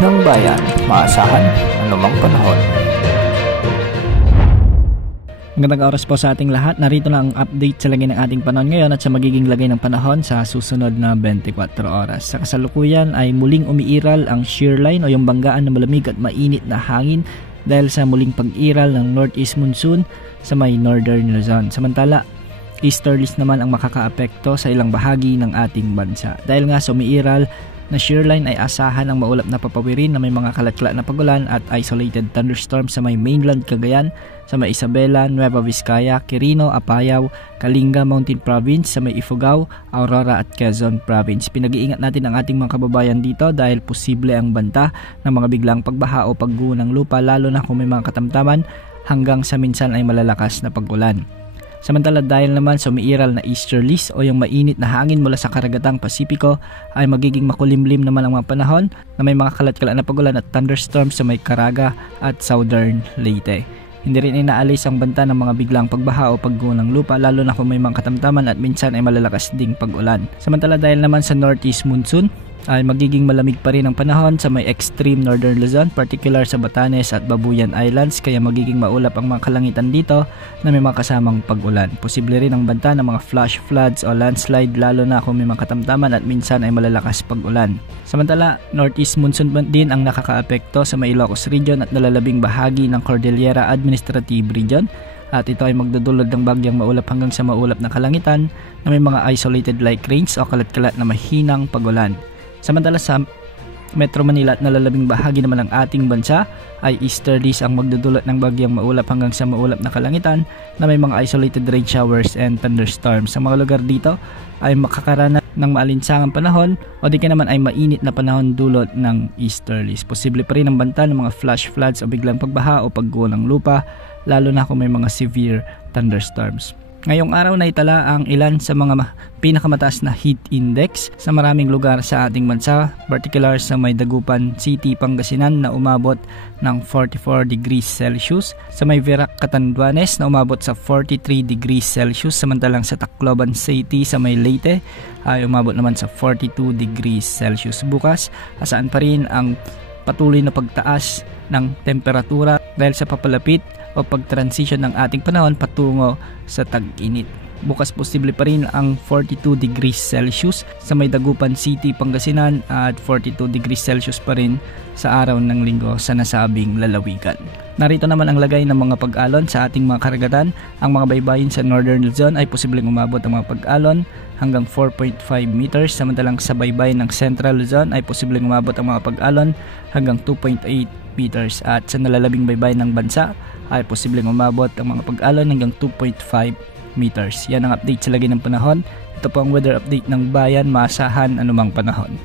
ng bayan, maasahan anumang panahon. Magandang oras po sa ating lahat. Narito na ang update sa lagay ng ating panahon ngayon at sa magiging lagay ng panahon sa susunod na 24 oras. Sa kasalukuyan ay muling umiiral ang shear line o yung banggaan na malamig at mainit na hangin dahil sa muling pag-iral ng northeast monsoon sa may northern Luzon. Samantala, easterlies naman ang makakaapekto sa ilang bahagi ng ating bansa. Dahil nga sa umiiral na shear line ay asahan ang maulap na papawirin na may mga kalatla na pagulan at isolated thunderstorms sa may mainland Cagayan, sa may Isabela, Nueva Vizcaya, Quirino, Apayao, Kalinga Mountain Province, sa may Ifugao, Aurora at Quezon Province. Pinag-iingat natin ang ating mga kababayan dito dahil posible ang banta ng mga biglang pagbaha o pagguho ng lupa lalo na kung may mga katamtaman hanggang sa minsan ay malalakas na pag-ulan. Samantala dahil naman sa umiiral na easterlies o yung mainit na hangin mula sa karagatang Pasipiko ay magiging makulimlim naman ang mga panahon na may mga kalat-kalat na pagulan at thunderstorms sa may Caraga at Southern Leyte. Hindi rin inaalis ang banta ng mga biglang pagbaha o pagguho ng lupa lalo na kung may mga katamtaman at minsan ay malalakas ding pag-ulan. Samantala dahil naman sa northeast monsoon ay magiging malamig pa rin ang panahon sa may extreme northern Luzon, particular sa Batanes at Babuyan Islands, kaya magiging maulap ang mga kalangitan dito na may mga kasamang pag-ulan. Posible rin ang banta ng mga flash floods o landslide lalo na kung may mga katamtaman at minsan ay malalakas pag-ulan. Samantala, northeast monsoon din ang nakakaapekto sa may Ilocos Region at nalalabing bahagi ng Cordillera Administrative Region. At ito ay magdudulot ng bagyang maulap hanggang sa maulap na kalangitan na may mga isolated light rains o kalat-kalat na mahinang pag-ulan. Samantala sa Metro Manila at nalalabing bahagi naman ng ating bansa ay easterlies ang magdudulot ng bagyang maulap hanggang sa maulap na kalangitan na may mga isolated rain showers and thunderstorms. Sa mga lugar dito ay makakaranas ng maalinsangang panahon o di ka naman ay mainit na panahon dulot ng easterlies. Posible pa rin ang banta ng mga flash floods o biglang pagbaha o pagguho ng lupa lalo na kung may mga severe thunderstorms. Ngayong araw na itala ang ilan sa mga pinakamataas na heat index sa maraming lugar sa ating bansa, particular sa may Dagupan City, Pangasinan na umabot ng 44 degrees Celsius, sa may Verac, Catanduanes na umabot sa 43 degrees Celsius, samantalang sa Tacloban City sa may Leyte ay umabot naman sa 42 degrees Celsius. Bukas, asaan pa rin ang patuloy na pagtaas ng temperatura dahil sa papalapit o pag-transition ng ating panahon patungo sa tag-init. Bukas posible pa rin ang 42 degrees Celsius sa may Dagupan City, Pangasinan at 42 degrees Celsius pa rin sa araw ng linggo sa nasabing lalawigan. Narito naman ang lagay ng mga pag-alon sa ating mga karagatan. Ang mga baybayin sa Northern Luzon ay posibleng umabot ang mga pag-alon hanggang 4.5 meters, samantalang sa baybayin ng Central Luzon ay posibleng umabot ang mga pag-alon hanggang 2.8 meters at sa nalalabing baybayin ng bansa ay posibleng umabot ang mga pag-alon hanggang 2.5 meters. Yan ang update sa lagay ng panahon. Ito po ang weather update ng bayan, maasahan anumang panahon.